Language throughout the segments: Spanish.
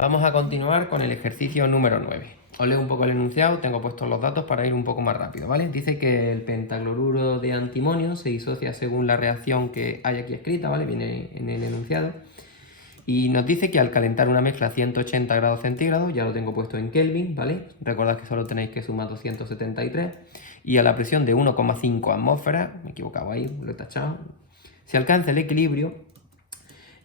Vamos a continuar con el ejercicio número 9. Os leo un poco el enunciado, tengo puestos los datos para ir un poco más rápido, ¿vale? Dice que el pentacloruro de antimonio se disocia según la reacción que hay aquí escrita, ¿vale? Viene en el enunciado. Y nos dice que al calentar una mezcla a 180 grados centígrados, ya lo tengo puesto en Kelvin, ¿vale? Recordad que solo tenéis que sumar 273. Y a la presión de 1,5 atmósferas, me he equivocado ahí, lo he tachado, se alcanza el equilibrio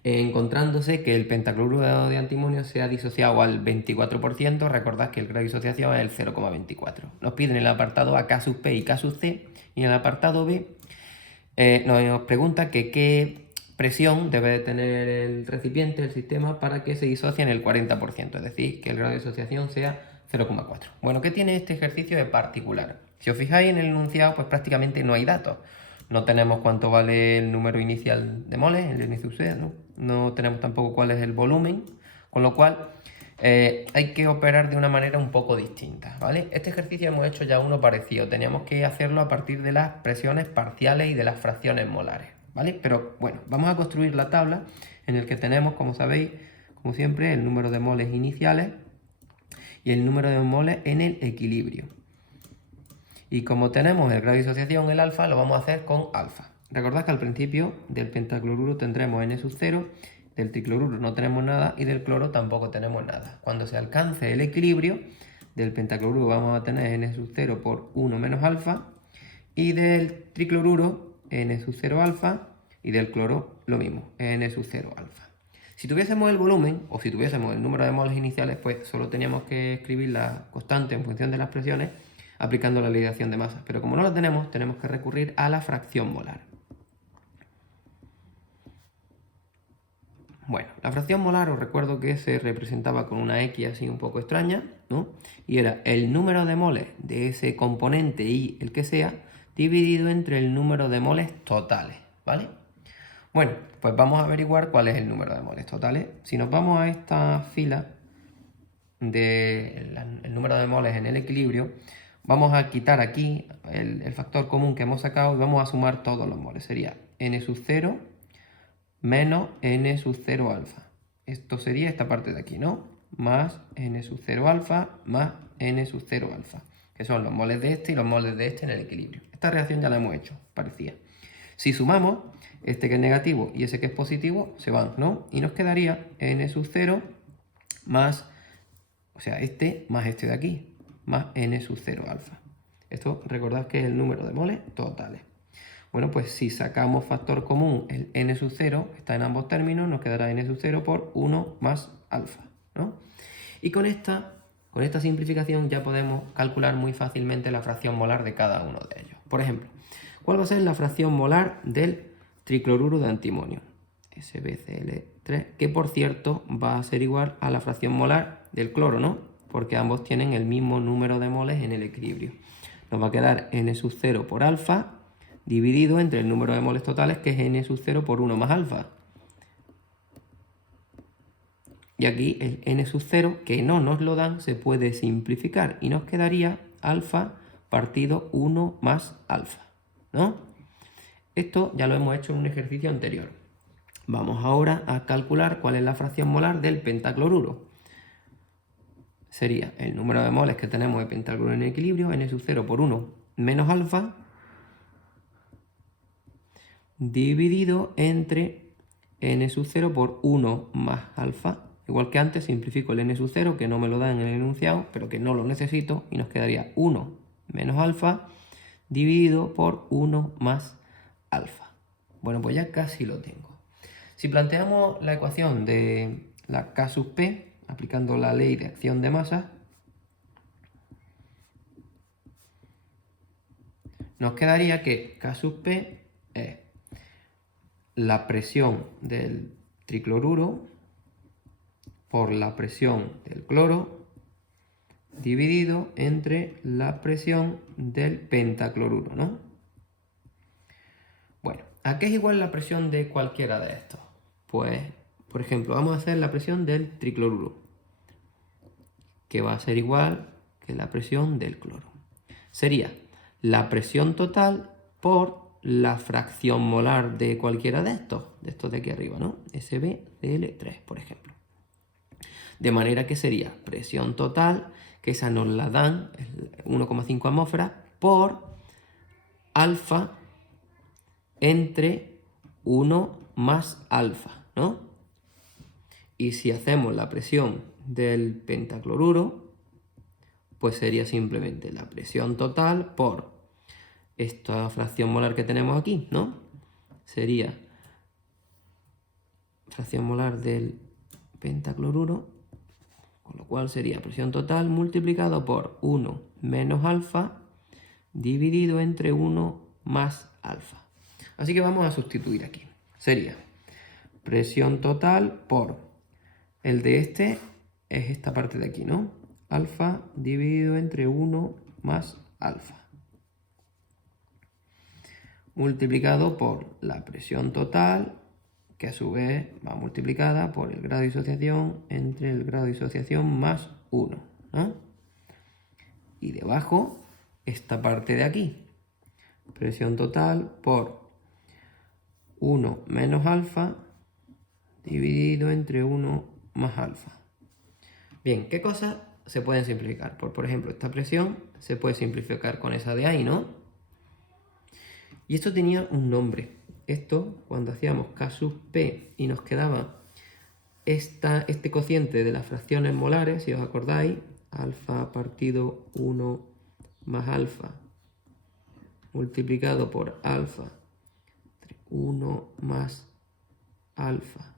encontrándose que el pentacloruro de antimonio se ha disociado al 24%, recordad que el grado de disociación es el 0,24. Nos piden en el apartado A K sub P y K sub C, y en el apartado B nos pregunta que qué presión debe tener el recipiente, el sistema, para que se disocie en el 40%, es decir, que el grado de disociación sea 0,4. Bueno, ¿qué tiene este ejercicio de particular? Si os fijáis en el enunciado, pues prácticamente no hay datos. No tenemos cuánto vale el número inicial de moles, el N sub C, no tenemos tampoco cuál es el volumen, con lo cual hay que operar de una manera un poco distinta, ¿vale? Este ejercicio hemos hecho ya uno parecido, teníamos que hacerlo a partir de las presiones parciales y de las fracciones molares, ¿vale? Pero bueno, vamos a construir la tabla en la que tenemos, como sabéis, como siempre, el número de moles iniciales y el número de moles en el equilibrio. Y como tenemos el grado de disociación, el alfa, lo vamos a hacer con alfa. Recordad que al principio del pentacloruro tendremos N sub 0, del tricloruro no tenemos nada y del cloro tampoco tenemos nada. Cuando se alcance el equilibrio, del pentacloruro vamos a tener N sub 0 por 1 menos alfa, y del tricloruro N sub 0 alfa, y del cloro lo mismo, N sub 0 alfa. Si tuviésemos el volumen, o si tuviésemos el número de moles iniciales, pues solo teníamos que escribir la constante en función de las presiones, aplicando la ley de acción de masas. Pero como no lo tenemos, tenemos que recurrir a la fracción molar. Bueno, la fracción molar os recuerdo que se representaba con una X así un poco extraña, ¿no? Y era el número de moles de ese componente y el que sea, dividido entre el número de moles totales, ¿vale? Bueno, pues vamos a averiguar cuál es el número de moles totales. Si nos vamos a esta fila del número de moles en el equilibrio, vamos a quitar aquí el factor común que hemos sacado y vamos a sumar todos los moles. Sería N sub 0 menos N sub 0 alfa. Esto sería esta parte de aquí, ¿no? Más N sub 0 alfa más N sub 0 alfa, que son los moles de este y los moles de este en el equilibrio. Esta reacción ya la hemos hecho, parecía. Si sumamos, este que es negativo y ese que es positivo, se van, ¿no? Y nos quedaría N sub 0 más, o sea, este más este de aquí, más N sub 0 alfa. Esto recordad que es el número de moles totales. Bueno, pues si sacamos factor común, el N sub 0 está en ambos términos, nos quedará N sub 0 por 1 más alfa, ¿no? Y con esta simplificación ya podemos calcular muy fácilmente la fracción molar de cada uno de ellos. Por ejemplo, ¿cuál va a ser la fracción molar del tricloruro de antimonio? SbCl3, que por cierto va a ser igual a la fracción molar del cloro, ¿no? Porque ambos tienen el mismo número de moles en el equilibrio. Nos va a quedar N sub 0 por alfa dividido entre el número de moles totales, que es N sub 0 por 1 más alfa. Y aquí el N sub 0, que no nos lo dan, se puede simplificar y nos quedaría alfa partido 1 más alfa, ¿no? Esto ya lo hemos hecho en un ejercicio anterior. Vamos ahora a calcular cuál es la fracción molar del pentacloruro. Sería el número de moles que tenemos de pentacloruro en equilibrio, N sub 0 por 1 menos alfa, dividido entre N sub 0 por 1 más alfa. Igual que antes, simplifico el N sub 0, que no me lo da en el enunciado, pero que no lo necesito, y nos quedaría 1 menos alfa dividido por 1 más alfa. Bueno, pues ya casi lo tengo. Si planteamos la ecuación de la K sub P, aplicando la ley de acción de masa, nos quedaría que K sub P es la presión del tricloruro por la presión del cloro dividido entre la presión del pentacloruro, ¿no? Bueno, ¿a qué es igual la presión de cualquiera de estos? Pues, por ejemplo, vamos a hacer la presión del tricloruro, que va a ser igual que la presión del cloro. Sería la presión total por la fracción molar de cualquiera de estos de aquí arriba, ¿no? SbCl3, por ejemplo. De manera que sería presión total, que esa nos la dan 1,5 atmósferas por alfa entre 1 más alfa, ¿no? Y si hacemos la presión del pentacloruro, pues sería simplemente la presión total por esta fracción molar que tenemos aquí, ¿no? Sería fracción molar del pentacloruro, con lo cual sería presión total multiplicado por 1 menos alfa dividido entre 1 más alfa. Así que vamos a sustituir aquí. Sería presión total por el de este es esta parte de aquí, ¿no? Alfa dividido entre 1 más alfa. Multiplicado por la presión total, que a su vez va multiplicada por el grado de disociación entre el grado de disociación más 1, ¿no? Y debajo, esta parte de aquí. Presión total por 1 menos alfa dividido entre 1 más alfa. Bien, ¿qué cosas se pueden simplificar? Por ejemplo, esta presión se puede simplificar con esa de ahí, ¿no? Y esto tenía un nombre. Esto, cuando hacíamos K sub P y nos quedaba este cociente de las fracciones molares, si os acordáis, alfa partido 1 más alfa multiplicado por alfa 1 más alfa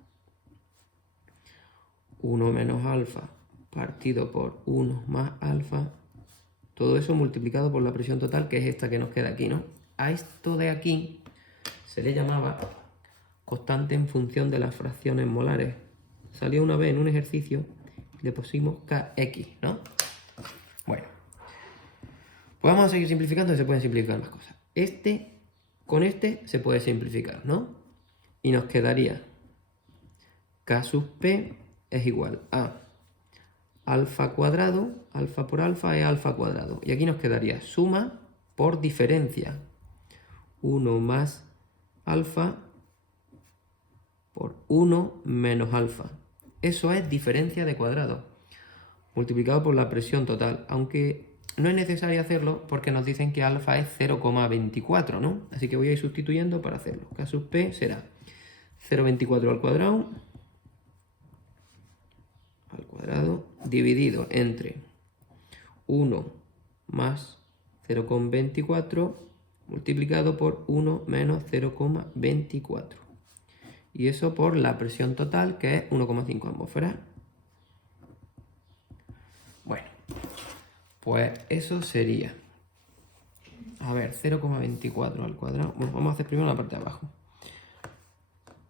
1 menos alfa partido por 1 más alfa, todo eso multiplicado por la presión total, que es esta que nos queda aquí, ¿no? A esto de aquí se le llamaba constante en función de las fracciones molares. Salió una vez en un ejercicio y le pusimos Kx, ¿no? Bueno, pues vamos a seguir simplificando y se pueden simplificar más cosas. Con este se puede simplificar, ¿no? Y nos quedaría K sub P es igual a alfa cuadrado, alfa por alfa es alfa cuadrado. Y aquí nos quedaría suma por diferencia. 1 más alfa por 1 menos alfa. Eso es diferencia de cuadrado, multiplicado por la presión total. Aunque no es necesario hacerlo porque nos dicen que alfa es 0,24, ¿no? Así que voy a ir sustituyendo para hacerlo. K sub P será 0,24 al cuadrado dividido entre 1 más 0,24 multiplicado por 1 menos 0,24. Y eso por la presión total, que es 1,5 atmósferas. Bueno, pues eso sería, a ver, 0,24 al cuadrado. Bueno, vamos a hacer primero la parte de abajo.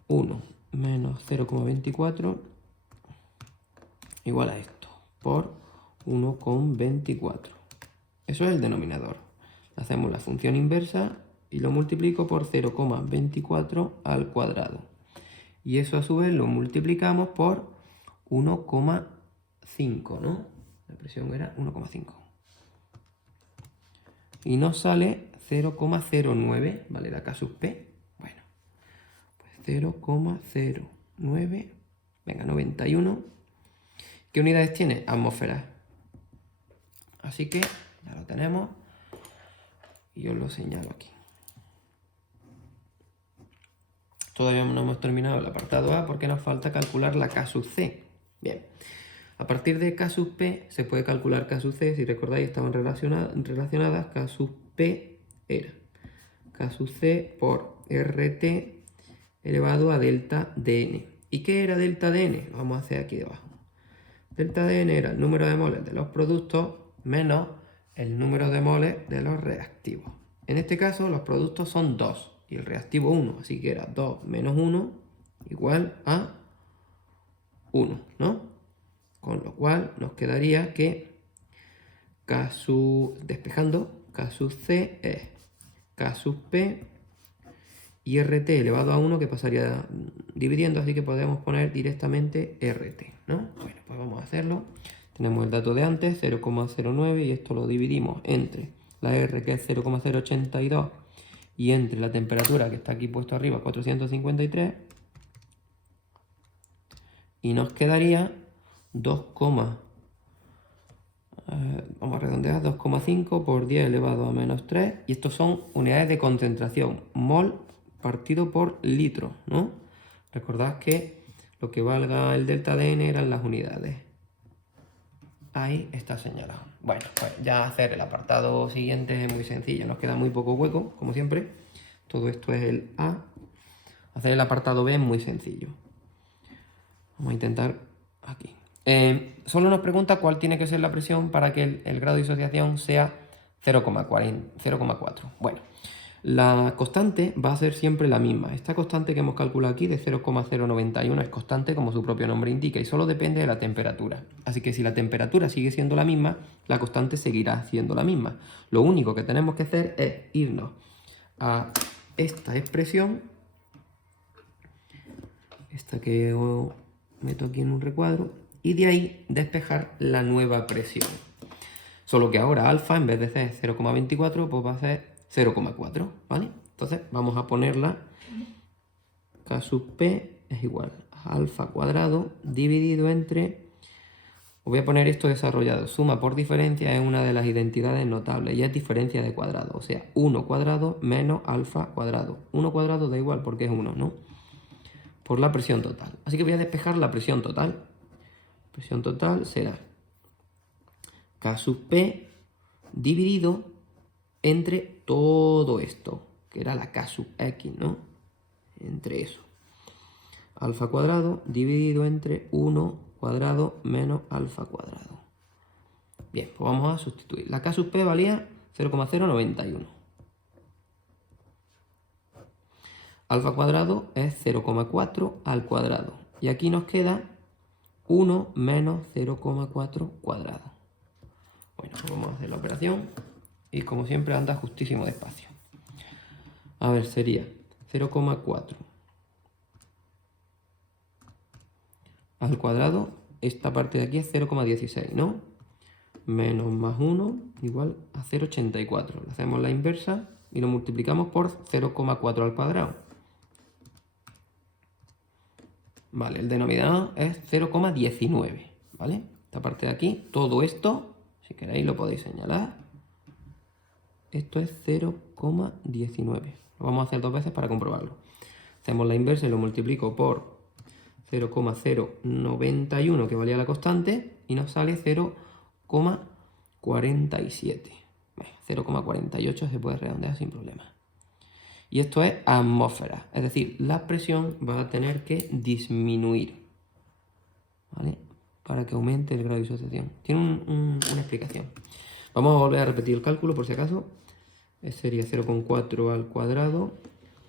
1 menos 0,24 igual a esto, por 1,24. Eso es el denominador. Hacemos la función inversa y lo multiplico por 0,24 al cuadrado. Y eso a su vez lo multiplicamos por 1,5, ¿no? La presión era 1,5. Y nos sale 0,09, ¿vale? La K sub P. Bueno, pues 0,09, venga, 91. ¿Qué unidades tiene? Atmósferas. Así que ya lo tenemos y os lo señalo aquí. Todavía no hemos terminado el apartado A porque nos falta calcular la K sub C. Bien, a partir de K sub P se puede calcular K sub C. Si recordáis, estaban relacionadas. K sub P era K sub C por RT elevado a delta dN. ¿Y qué era delta dN? Lo vamos a hacer aquí debajo. Delta dN era el número de moles de los productos menos el número de moles de los reactivos. En este caso los productos son 2 y el reactivo 1, así que era 2 menos 1 igual a 1, ¿no? Con lo cual nos quedaría que K sub, despejando, K sub C es K sub P y RT elevado a 1, que pasaría dividiendo, así que podemos poner directamente RT, ¿no? Bueno, pues vamos a hacerlo. Tenemos el dato de antes, 0,09, y esto lo dividimos entre la R, que es 0,082, y entre la temperatura, que está aquí puesto arriba, 453, y nos quedaría vamos a redondear, 2,5 por 10 elevado a menos 3. Y estos son unidades de concentración, mol partido por litro, ¿no? Recordad que lo que valga el delta de n eran las unidades. Ahí está señalado. Bueno, pues ya hacer el apartado siguiente es muy sencillo, nos queda muy poco hueco, como siempre. Todo esto es el A. Hacer el apartado B es muy sencillo. Vamos a intentar aquí. Solo nos pregunta cuál tiene que ser la presión para que el grado de disociación sea 0,4. Bueno, la constante va a ser siempre la misma. Esta constante que hemos calculado aquí de 0,091 es constante como su propio nombre indica y solo depende de la temperatura. Así que si la temperatura sigue siendo la misma, la constante seguirá siendo la misma. Lo único que tenemos que hacer es irnos a esta expresión, esta que meto aquí en un recuadro, y de ahí despejar la nueva presión. Solo que ahora alfa, en vez de ser 0,24, pues va a ser 0,4, ¿vale? Entonces vamos a ponerla, K sub P es igual a alfa cuadrado dividido entre, os voy a poner esto desarrollado, suma por diferencia es una de las identidades notables y es diferencia de cuadrado, o sea, 1 cuadrado menos alfa cuadrado. 1 cuadrado da igual porque es 1, ¿no? Por la presión total. Así que voy a despejar la presión total. Presión total será K sub P dividido entre todo esto, que era la K sub X, ¿no? Entre eso. Alfa cuadrado dividido entre 1 cuadrado menos alfa cuadrado. Bien, pues vamos a sustituir. La K sub P valía 0,091. Alfa cuadrado es 0,4 al cuadrado. Y aquí nos queda 1 menos 0,4 cuadrado. Bueno, pues vamos a hacer la operación. Y como siempre anda justísimo despacio. A ver, sería 0,4 al cuadrado. Esta parte de aquí es 0,16, ¿no? Menos más 1 igual a 0,84. Le hacemos la inversa y lo multiplicamos por 0,4 al cuadrado. Vale, el denominador es 0,19, ¿vale? Esta parte de aquí, todo esto, si queréis lo podéis señalar. Esto es 0,19. Lo vamos a hacer dos veces para comprobarlo. Hacemos la inversa y lo multiplico por 0,091 que valía la constante y nos sale 0,47. 0,48 se puede redondear sin problema. Y esto es atmósfera, es decir, la presión va a tener que disminuir, ¿vale? Para que aumente el grado de disociación. Tiene una explicación. Vamos a volver a repetir el cálculo por si acaso. Sería 0,4 al cuadrado,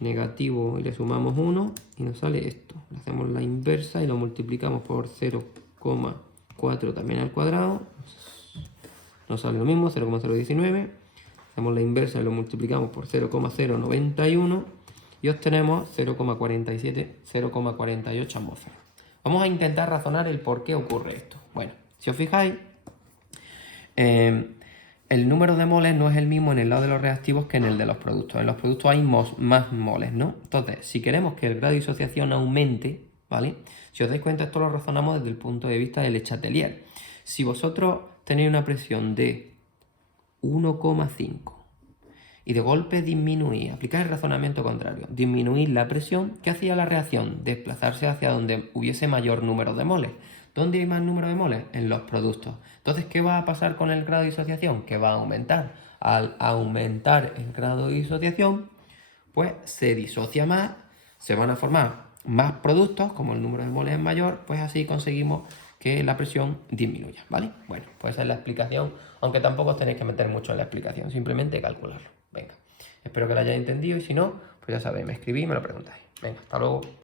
negativo y le sumamos 1 y nos sale esto. Le hacemos la inversa y lo multiplicamos por 0,4 también al cuadrado. Nos sale lo mismo, 0,019. Hacemos la inversa y lo multiplicamos por 0,091 y obtenemos 0,47, 0,48 atmósferas. Vamos a intentar razonar el por qué ocurre esto. Bueno, si os fijáis, el número de moles no es el mismo en el lado de los reactivos que en el de los productos. En los productos hay más moles, ¿no? Entonces, si queremos que el grado de disociación aumente, ¿vale? Si os dais cuenta, esto lo razonamos desde el punto de vista del Le Chatelier. Si vosotros tenéis una presión de 1,5 y de golpe disminuir, aplicar el razonamiento contrario, disminuir la presión, ¿qué hacía la reacción? Desplazarse hacia donde hubiese mayor número de moles. ¿Dónde hay más número de moles? En los productos. Entonces, ¿qué va a pasar con el grado de disociación? Que va a aumentar. Al aumentar el grado de disociación, pues se disocia más, se van a formar más productos, como el número de moles es mayor, pues así conseguimos que la presión disminuya, ¿vale? Bueno, pues esa es la explicación, aunque tampoco os tenéis que meter mucho en la explicación, simplemente calcularlo. Venga, espero que lo hayáis entendido y si no, pues ya sabéis, me escribís y me lo preguntáis. Venga, hasta luego.